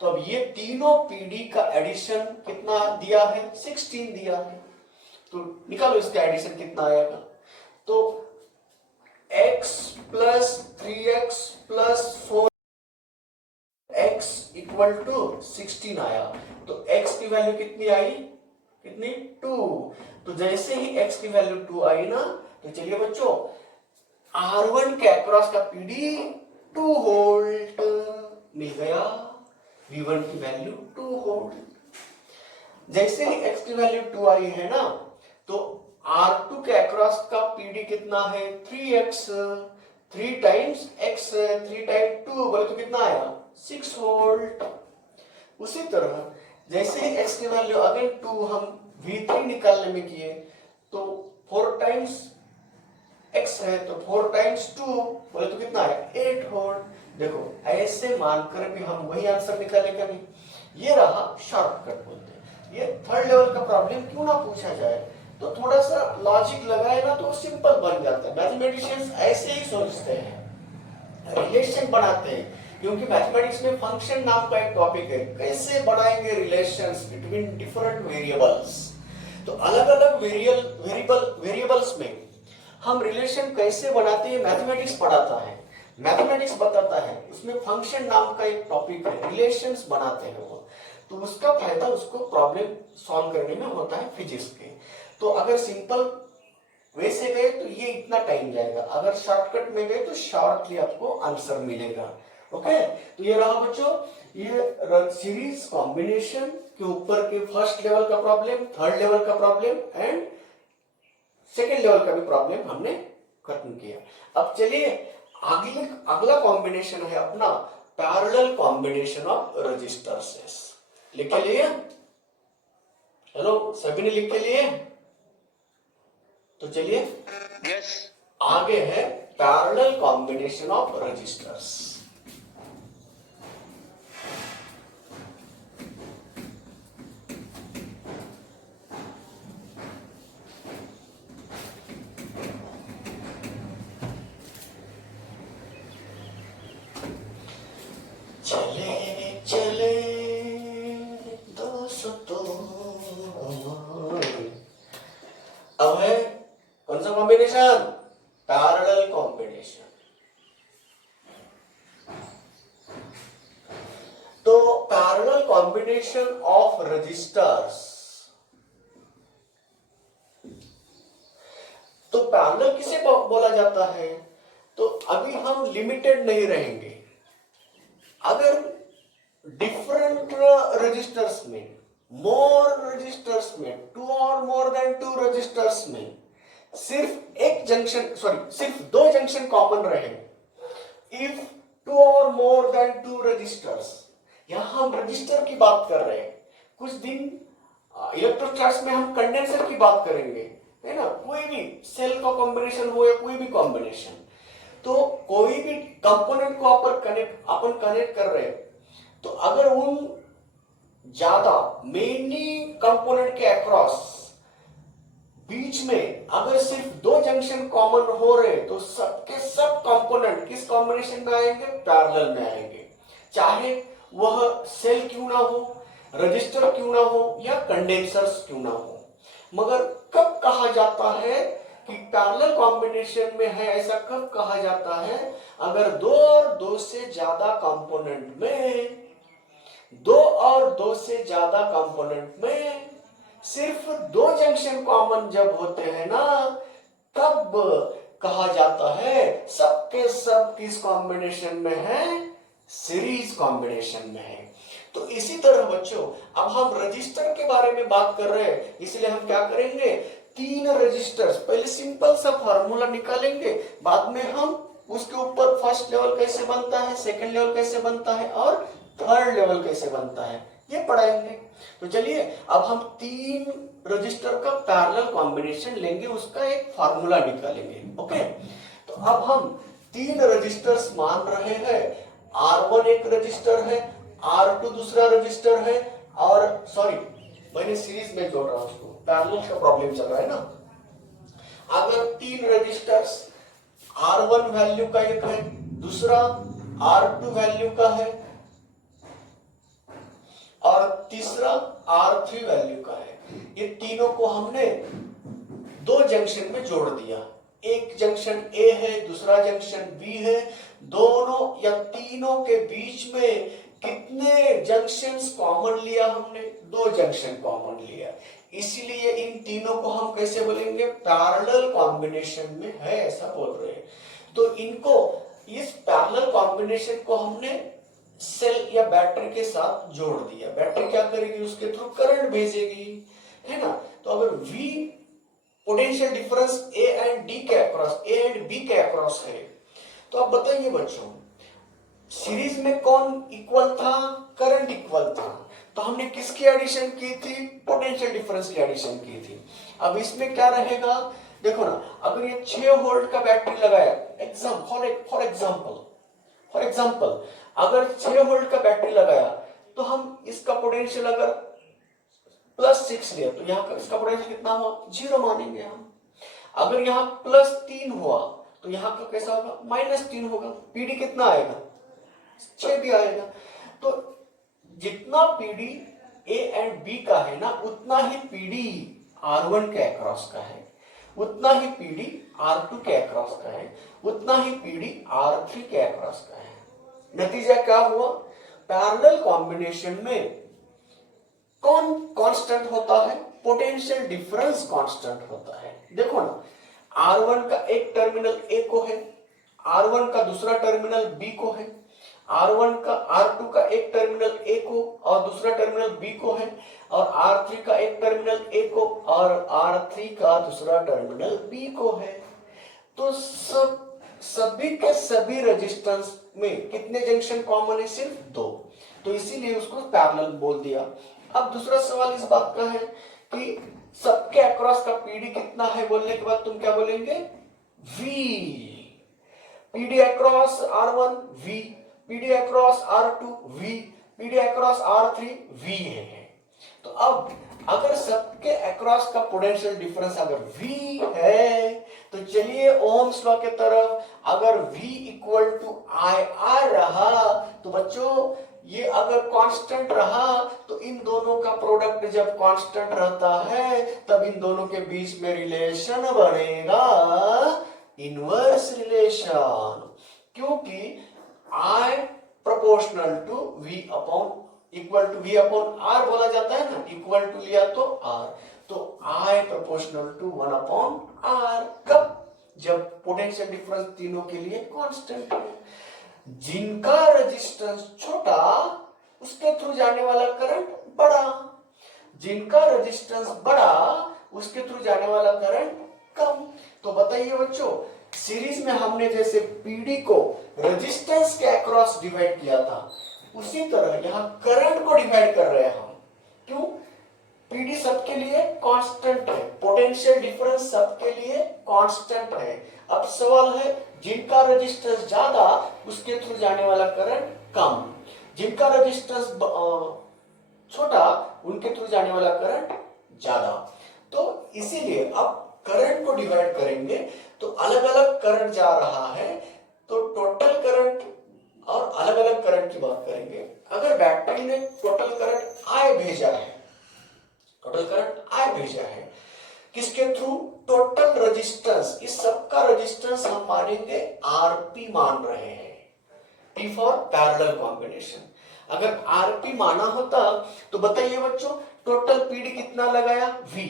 तो अब ये तीनों पीडी का एडिशन कितना दिया है? 16 दिया है। तो निकालो इसका एडिशन कितना आएगा। तो x plus 3x plus 4x equal to 16 आया। तो x की वैल्यू कितनी आई? कितनी? 2। तो जैसे ही x की वैल्यू 2 आई ना, तो चलिए बच्चों R1 के अक्रॉस का पीडी 2 वोल्ट मिल गया। V1 की वैल्यू 2 वोल्ट। जैसे ही x की वैल्यू 2 आई है ना, तो R2 के अक्रॉस का पीडी कितना है? 3x। 3 टाइम्स x, 3 टाइम 2 बोले तो कितना आया? 6 वोल्ट। उसी तरह जैसे ही x की वैल्यू अगेन 2 हम V3 निकालने में किए तो 4 टाइम्स x है तो 4 टाइम्स 2 बोले तो कितना है? 8 वोल्ट। देखो ऐसे मानकर भी हम वही आंसर निकालेगा नहीं। ये रहा शॉर्टकट बोलते हैं। ये थर्ड लेवल का प्रॉब्लम क्यों ना पूछा जाए तो थोड़ा सा लॉजिक लगाए ना तो सिंपल बन जाता है। मैथमेटिशियंस ऐसे ही सोचते हैं, रिलेशन बनाते हैं, क्योंकि मैथमेटिक्स में फंक्शन नाम का एक टॉपिक है, कैसे बनाएंगे रिलेशंस बिटवीन डिफरेंट वेरिएबल्स। तो अलग अलग वेरिएबल्स में हम रिलेशन कैसे बनाते हैं मैथमेटिक्स पढ़ाता है, मैथमेटिक्स बताता है। उसमें फंक्शन नाम का एक टॉपिक है, रिलेशंस बनाते हैं वो। तो उसका फायदा उसको प्रॉब्लम सॉल्व करने में होता है फिजिक्स के। तो अगर सिंपल वैसे गए तो ये इतना टाइम जाएगा, अगर शॉर्टकट में गए तो शॉर्टली आपको आंसर मिलेगा। ओके, तो ये रहा बच्चों ये सीरीज कॉम्बिनेशन के ऊपर के फर्स्ट लेवल का प्रॉब्लम, थर्ड लेवल का प्रॉब्लम एंड सेकेंड लेवल का भी प्रॉब्लम हमने खत्म किया। अब चलिए अगला कॉम्बिनेशन है अपना पैरेलल कॉम्बिनेशन ऑफ रेजिस्टर्स। लिख के लिए? हेलो, सभी ने लिख के लिए? तो चलिए यस। आगे है पैरेलल कॉम्बिनेशन ऑफ रेजिस्टर्स। चले चले दोस्तों, अब है कौन सा कॉम्बिनेशन? Parallel combination. तो पैरेलल कॉम्बिनेशन ऑफ रजिस्टर्स, तो पैरेलल किसे बोला जाता है? तो अभी हम लिमिटेड नहीं रहेंगे। अगर डिफरेंट रजिस्टर्स में, मोर रजिस्टर्स में, 2 और मोर देन 2 रजिस्टर्स में सिर्फ एक जंक्शन, सिर्फ 2 जंक्शन कॉमन रहे, इफ 2 और मोर देन 2 रजिस्टर्स, यहां हम रजिस्टर की बात कर रहे हैं। कुछ दिन इलेक्ट्रोस्टैट्स में हम कंडेंसर की बात करेंगे, है ना? कोई भी सेल का कॉम्बिनेशन हो या कोई भी कॉम्बिनेशन, तो कोई भी कंपोनेंट को अपन कनेक्ट कर रहे हैं, तो अगर उन ज्यादा मेनी कंपोनेंट के अक्रॉस बीच में अगर सिर्फ 2 जंक्शन कॉमन हो रहे तो सबके सब कंपोनेंट किस कॉम्बिनेशन में आएंगे? पैरेलल में आएंगे। चाहे वह सेल क्यों ना हो, रजिस्टर क्यों ना हो या कंडेंसर्स क्यों ना हो। मगर कब कहा जाता है कि पैरेलल कॉम्बिनेशन में है? ऐसा कब कहा जाता है? अगर 2 और 2 से ज्यादा कंपोनेंट में दो और दो से ज्यादा कंपोनेंट में सिर्फ दो जंक्शन कॉमन जब होते हैं ना, तब कहा जाता है सबके सब किस कॉम्बिनेशन में है, सीरीज कॉम्बिनेशन में है। तो इसी तरह बच्चों अब हम रजिस्टर के बारे में बात कर रहे हैं, इसलिए हम क्या करेंगे, तीन रजिस्टर्स, पहले सिंपल सा फॉर्मूला निकालेंगे, बाद में हम उसके ऊपर फर्स्ट लेवल कैसे बनता है, सेकंड लेवल कैसे बनता है और थर्ड लेवल कैसे बनता है ये पढ़ाएंगे। तो चलिए अब हम तीन रजिस्टर का पैरेलल कॉम्बिनेशन लेंगे, उसका एक फार्मूला निकालेंगे। ओके, तो अब हम तीन रजिस्टर्स मान रहे हैं, R1 एक रजिस्टर है, R2 दूसरा रजिस्टर है, और सॉरी मैंने सीरीज में जोड़ रहा हूं उसको, पैरेलल का प्रॉब्लम चल रहा है ना। अगर तीन रजिस्टर्स R1 वैल्यू का एक है, दूसरा R2 वैल्यू का है और तीसरा R3 वैल्यू का है, ये तीनों को हमने दो जंक्शन में जोड़ दिया, एक जंक्शन A है, दूसरा जंक्शन B है, दोनों या तीनों के बीच में कितने जंक्शंस कॉमन लिया हमने, दो जंक्शन कॉमन लिया, इसलिए इन तीनों को हम कैसे बोलेंगे, पैरेलल कॉम्बिनेशन में है ऐसा बोल रहे हैं। तो इनको, इस पैरेलल कॉम्बिनेशन को हमने सेल या बैटरी के साथ जोड़ दिया, बैटरी क्या करेगी, उसके थ्रू करंट भेजेगी, है ना। तो अगर V potential difference A and D के अक्रॉस, A एंड B के अक्रॉस है, तो अब बताइए बच्चों सीरीज में कौन इक्वल था, करंट इक्वल था, तो हमने किसकी एडिशन की थी, पोटेंशियल डिफरेंस की एडिशन की थी। अब इसमें क्या रहेगा, देखो ना, अगर ये 6 वोल्ट का बैटरी लगाया, फॉर एग्जांपल अगर 6 वोल्ट का बैटरी लगाया, तो हम इसका पोटेंशियल अगर +6 लिया, तो यहाँ का इसका पोटेंशियल कितना हुआ, 0 मानेंगे हम। अगर यहाँ +3 हुआ, तो यहाँ का कैसा होगा, -3 होगा, पीडी कितना आएगा, 6 भी आएगा। तो जितना पीडी A एंड B का है ना, उतना ही पीडी R1 के अक्रॉस का है, उतना ही पीडी R2 के अक्रॉस का है, उतना ही पीडी R3 के अक्रॉस का है। नतीजा क्या हुआ, पैरेलल कॉम्बिनेशन में कौन कांस्टेंट होता है, पोटेंशियल डिफरेंस कांस्टेंट होता है। देखो ना, R1 का एक टर्मिनल A को है, R1 का दूसरा टर्मिनल B को है, R2 का एक टर्मिनल A को और दूसरा टर्मिनल B को है, और R3 का एक टर्मिनल A को और R3 का दूसरा टर्मिनल B को है। तो सभी के सभी रेजिस्टेंस में कितने जंक्शन कॉमन है, सिर्फ दो, तो इसीलिए उसको पैरेलल बोल दिया। अब दूसरा सवाल इस बात का है कि सबके अक्रॉस का पीडी कितना है बोलने के बाद तुम क्या बोलेंगे, V, PD across R1 V, PD across R2 V, PD across R3 V है। तो अब अगर सबके अक्रॉस का पोटेंशियल डिफरेंस अगर V है, तो चलिए ओम्स लॉ के तरफ, अगर V इक्वल टू IR रहा, तो बच्चों ये अगर कांस्टेंट रहा, तो इन दोनों का प्रोडक्ट जब कांस्टेंट रहता है, तब इन दोनों के बीच में रिलेशन बनेगा इनवर्स रिलेशन, क्योंकि I proportional to V upon equal to V upon R बोला जाता है ना, इक्वल टू लिया तो R, तो I proportional to 1 upon R, कब, जब पोटेंशियल डिफरेंस तीनों के लिए कांस्टेंट है। जिनका रेजिस्टेंस छोटा, उसके थ्रू जाने वाला करंट बड़ा, जिनका रेजिस्टेंस बड़ा, उसके थ्रू जाने वाला करंट कम। तो बताइए बच्चों, सीरीज में हमने जैसे पीडी को रेजिस्टेंस के अक्रॉस डिवाइड किया था, उसी तरह यहाँ करंट को डिवाइड कर रहे हैं हम। क्यों, पीडी सबके लिए कांस्टेंट है, पोटेंशियल डिफरेंस सबके लिए कांस्टेंट है। अब सवाल है, जिनका रेजिस्टेंस ज्यादा, उसके थ्रू जाने वाला करंट कम, जिनका रेजिस्टेंस छोटा, उनके थ्रू जाने वाला करंट ज्यादा। तो इसीलिए अब करंट को डिवाइड करेंगे, तो अलग अलग करंट जा रहा है, तो टोटल करंट और अलग अलग करंट की बात करेंगे। अगर बैटरी ने टोटल करंट I भेजा है, टोटल करंट I भेजा है, किसके थ्रू, टोटल रेजिस्टेंस, इस सबका रेजिस्टेंस हम मानेंगे RP मान रहे हैं, P फॉर पैरेलल कॉम्बिनेशन। अगर आरपी माना होता तो बताइए बच्चों, टोटल पीडी कितना लगाया, वी,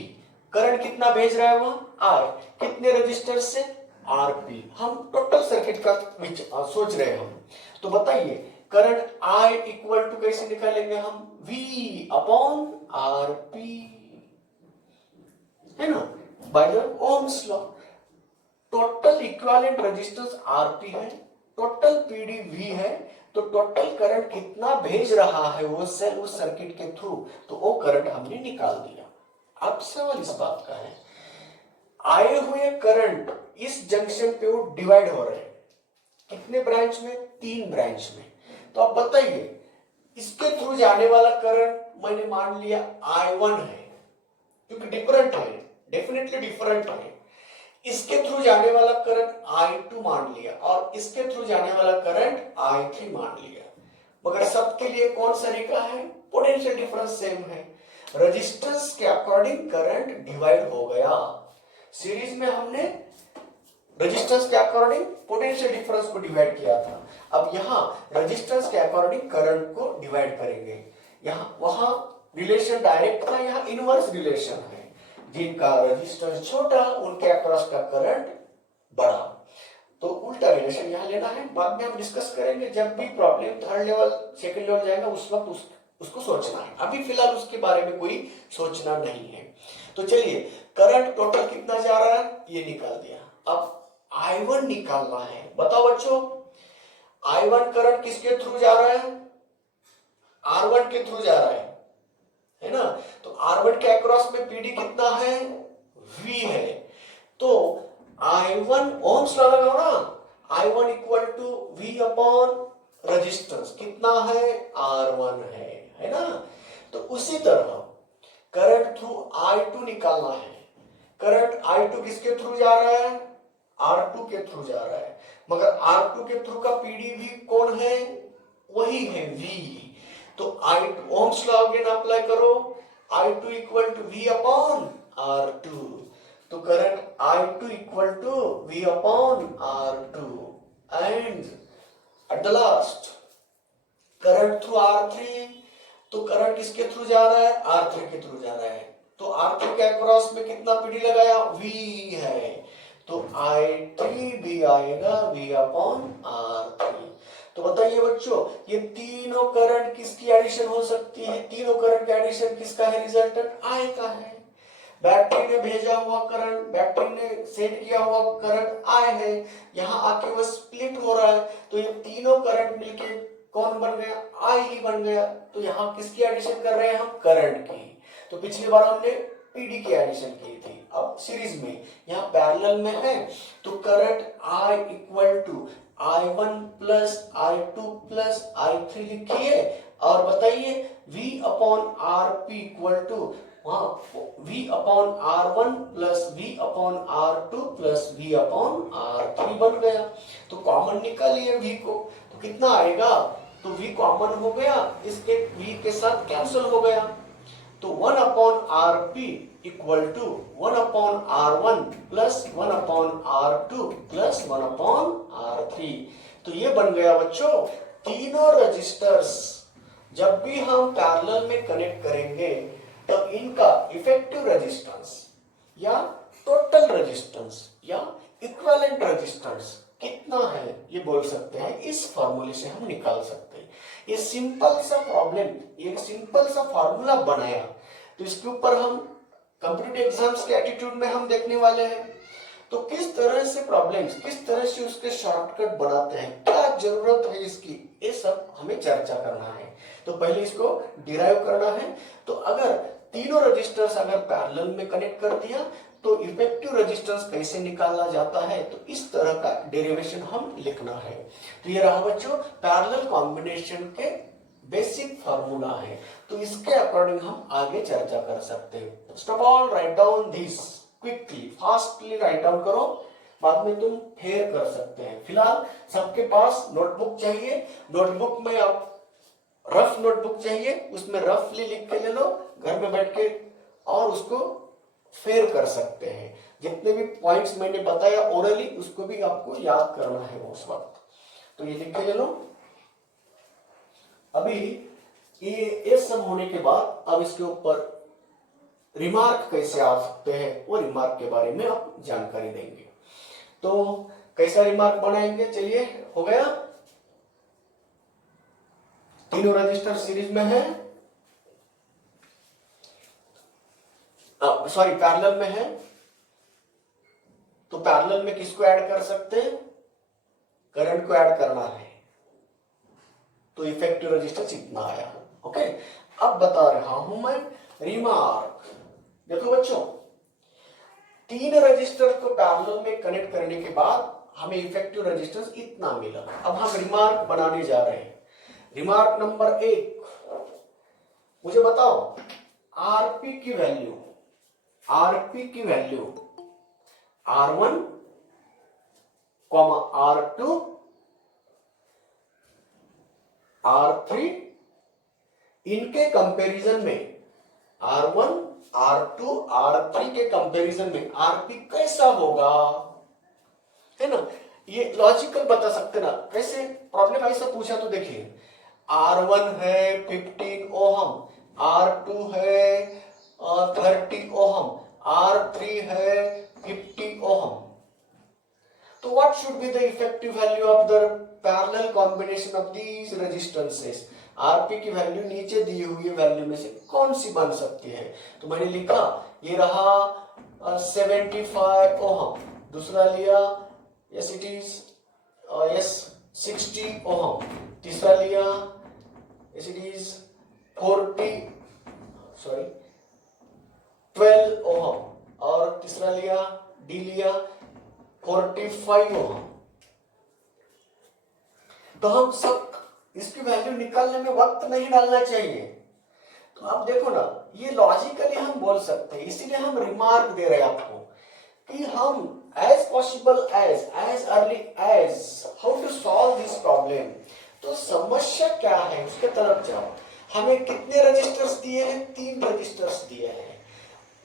करंट कितना भेज रहा है वह, आई, कितने रजिस्टर से, आरपी, हम टोटल सर्किट का सोच रहे हैं हम। तो बताइए करंट आई इक्वल टू कैसे निकालेंगे हम, वी अपॉन आरपी, है ना, by the Ohm's law. Total equivalent resistance RP है, टोटल पीडी वी है, तो टोटल करंट कितना भेज रहा है वो सेल उस सर्किट के थ्रू, तो वो करंट हमने निकाल दिया। अब सवाल इस बात का है, आए हुए करंट इस जंक्शन पे वो डिवाइड हो रहे हैं, कितने ब्रांच में, 3 ब्रांच में। तो अब बताइए इसके थ्रू जाने वाला करंट मैंने मान लिया I1 है, क्योंकि डिफरेंट है, डेफिनेटली डिफरेंट है। इसके थ्रू जाने वाला करंट I2 मान लिया और इसके थ्रू जाने वाला करंट I3 मान लिया, मगर सबके लिए कौन सा तरीका है, पोटेंशियल डिफरेंस सेम है, रेजिस्टेंस के अकॉर्डिंग करंट डिवाइड हो गया। सीरीज में हमने रेजिस्टेंस के अकॉर्डिंग पोटेंशियल डिफरेंस को डिवाइड किया था, अब यहाँ रेजिस्टेंस के अकॉर्डिंग करंट को डिवाइड करेंगे। यहाँ वहां रिलेशन डायरेक्ट था, यहाँ इनवर्स रिलेशन है, जिनका रेजिस्टेंस छोटा उनके अक्रॉस का करंट बड़ा, तो उल्टा रिलेशन यहाँ लेना है। बाद में हम डिस्कस करेंगे, जब भी problem third level second level जाएगा उस वक्त उसको सोचना है, अभी फिलहाल उसके बारे में कोई सोचना नहीं है। तो चलिए करंट टोटल कितना जा रहा है ये निकाल दिया, अब I1 निकालना है। बताओ बच्चों I1 करंट किसके थ्रू जा रहा है, R1 के थ्रू जा रहा है ना, तो R1 के अक्रॉस में पीडी कितना है, V है, तो I1 ओम्स लॉ लगाओ ना, I1 equal to V upon resistance कितना है, R1 है ना। तो उसी तरह करंट थ्रू I2 निकालना है, करंट I2 किसके थ्रू जा रहा है, R2 के थ्रू जा रहा है, मगर R2 के थ्रू का पीडी भी कौन है, वही है V, तो I2 Ohm's law again apply करो, I2 equal to V upon R2, तो current I2 equal to V upon R2 and at the last current through R3, तो करंट किसके थ्रू जा रहा है, R3 के थ्रू जा रहा है, तो R3 के अक्रॉस में कितना पीडी लगाया, V है, तो I3 भी आएगा V अपॉन R3। तो बताइए बच्चों ये तीनों करंट किसकी एडिशन हो सकती है, तीनों करंट का एडिशन किसका है, रिजल्टेंट I का है। बैटरी ने भेजा हुआ करंट, बैटरी ने सेट किया हुआ करंट I है, यहाँ आके वो स्प्लिट हो रहा है, तो ये तीनों करंट मिलके कौन बन गया, I ही बन गया। तो यहाँ किसकी एडिशन कर रहे हैं हम, करंट की। तो पिछली बार हमने पीडी की एडिशन की थी, अब सीरीज में यहाँ पैरेलल में है, तो current I equal to I1 plus I2 plus I3 लिखिए और बताइए V upon RP equal to V upon R1 plus V upon R2 plus V upon R3 बन गया। तो कॉमन निकालिए V को, तो कितना आएगा, तो V कॉमन हो गया, इसके V के साथ कैंसिल हो गया, तो 1 upon RP equal to 1 upon R1 plus 1 upon R2 plus 1 upon R3। तो ये बन गया बच्चों तीनों रजिस्टर्स। जब भी हम पैरेलल में कनेक्ट करेंगे तो इनका इफेक्टिव रेजिस्टेंस या टोटल रेजिस्टेंस या इक्विवेलेंट रेजिस्टेंस कितना है ये बोल सकते हैं, इस फॉर्मूले से हम निकाल सकते हैं। ये सिंपल सा प्रॉब्लम, ये सिंपल सा फॉर्मूला बनाया, तो इसके ऊपर हम कंप्यूटर एग्जाम्स के एटीट्यूड में हम देखने वाले हैं। तो किस तरह से प्रॉब्लम्स, किस तरह से उसके शॉर्टकट बनाते हैं, क्या जरूरत है इसकी, ये सब हमें चर्चा करना है। तो पहले इसको डिराइव करना है। तो अगर तीनों रजिस्टर्स अगर पैरेलल में कनेक्ट कर दिया तो इफेक्टिव रेजिस्टेंस कैसे निकाला जाता है, तो इस तरह का डेरिवेशन हम लिखना है। तो ये रहा बच्चों पैरेलल कॉम्बिनेशन के बेसिक फार्मूला है, तो इसके अकॉर्डिंग हम आगे चर्चा कर सकते हैं। First of all write down this quickly, fastly write down करो, बाद में तुम फेयर कर सकते हैं। फिलहाल सबके पास नोटबुक चाहिए, नोटबुक में आप रफ नोटबुक चाहिए, उसमें रफली लिख के ले लो घर में बैठ के और उसको फेयर कर सकते हैं। जितने भी पॉइंट्स मैंने बताया ओरली उसको भी आपको याद करना है उस वक्त, तो ये लिख के ले लो। अभी ये सब होने के बाद अब इसके ऊपर रिमार्क कैसे आ सकते हैं वो रिमार्क के बारे में आप जानकारी देंगे। तो कैसा रिमार्क बनाएंगे, चलिए हो गया। तीनों रजिस्टर सीरीज में है, सॉरी पैरेलल में है, तो पैरेलल में किसको ऐड कर सकते हैं, करंट को ऐड करना है, तो इफेक्टिव रेजिस्टेंस इतना आया। ओके, अब बता रहा हूं मैं रिमार्क। देखो बच्चों, तीन रजिस्टर को पैरेलल में कनेक्ट करने के बाद हमें इफेक्टिव रेजिस्टेंस इतना मिला। अब हम रिमार्क बनाने जा रहे हैं। रिमार्क नंबर 1, मुझे बताओ आरपी की वैल्यू, आरपी की वैल्यू R1, R2, R3, इनके कंपैरिजन में R1, R2, R3 के कंपैरिजन में आरपी कैसा होगा, है ना। ये लॉजिकल बता सकते ना, कैसे प्रॉब्लम ऐसा पूछा तो देखिए, R1 है 15 ओहम, R2 है 30 ओहम, R3 है 50 ओहम। तो what should be the effective value of the parallel combination of these resistances? RP की वैल्यू नीचे दी हुई वैल्यू में से कौन सी बन सकती है, तो मैंने लिखा ये रहा 75 ओहम, दूसरा लिया yes it is yes 60 ohm, तीसरा लिया yes it is 12 ओहम, और तीसरा लिया डी लिया 45 ओहम। तो हम सब इसकी वैल्यू निकालने में वक्त नहीं डालना चाहिए। तो आप देखो ना, ये लॉजिकली हम बोल सकते हैं, इसीलिए हम रिमार्क दे रहे हैं आपको कि हम as possible as early as how to solve this problem. तो समस्या क्या है उसके तरफ जाओ। हमें कितने रजिस्टर्स दिए हैं, 3 रजिस्टर्स दिए हैं,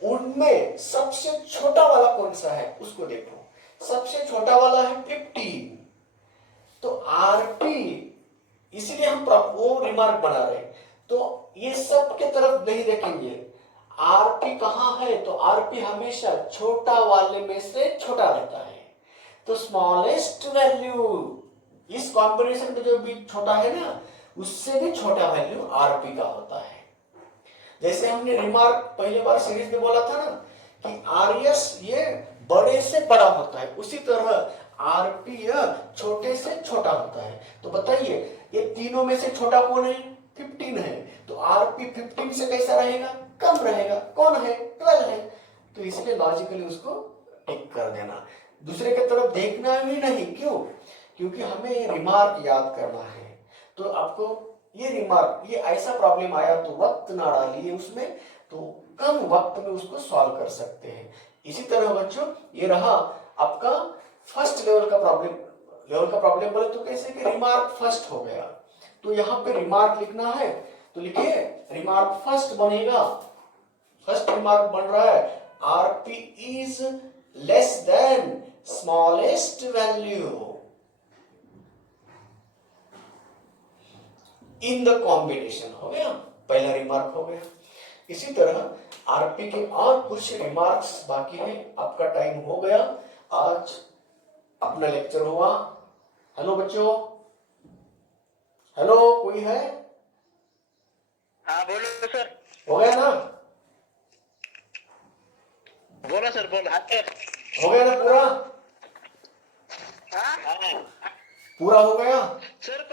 उनमें सबसे छोटा वाला कौन सा है उसको देखो। सबसे छोटा वाला है 15, तो आरपी, इसीलिए हम वो रिमार्क बना रहे हैं। तो ये सब के तरफ नहीं देखेंगे, आरपी कहां है, तो आरपी हमेशा छोटा वाले में से छोटा रहता है। तो स्मॉलेस्ट वैल्यू इस कॉम्बिनेशन में जो भी छोटा है ना, उससे भी छोटा वैल्यू आरपी का होता है। जैसे हमने रिमार्क पहले बार सीरीज में बोला था ना कि आरएस ये बड़े से बड़ा होता है, उसी तरह आरपी छोटे से छोटा होता है। तो बताइए ये तीनों में से छोटा कौन है, 15 है, तो आरपी 15 से कैसा रहेगा, कम रहेगा। कौन है, 12 है। तो इसलिए लॉजिकली उसको टिक कर देना, दूसरे की तरफ देखना भी नहीं। क्यों, क्योंकि हमें रिमार्क याद करना है। तो आपको ये रिमार्क, ये ऐसा प्रॉब्लम आया तो वक्त ना डालिए उसमें, तो कम वक्त में उसको सॉल्व कर सकते हैं। इसी तरह बच्चों ये रहा आपका फर्स्ट लेवल का प्रॉब्लम बोले तो कैसे कि रिमार्क फर्स्ट हो गया। तो यहाँ पे रिमार्क लिखना है, तो लिखिए रिमार्क फर्स्ट बनेगा। फर्स्ट रिमार्क बन रहा है RP is less than smallest value in the combination. हो गया, पहला रिमार्क हो गया। इसी तरह आरपी के और कुछ रिमार्क्स बाकी हैं। आपका टाइम हो गया, आज अपना लेक्चर हुआ। हेलो बच्चों, हेलो कोई है? हाँ बोलो सर। हो गया ना? बोला सर, बोला। हो गया ना पूरा? हाँ पूरा हो गया सर।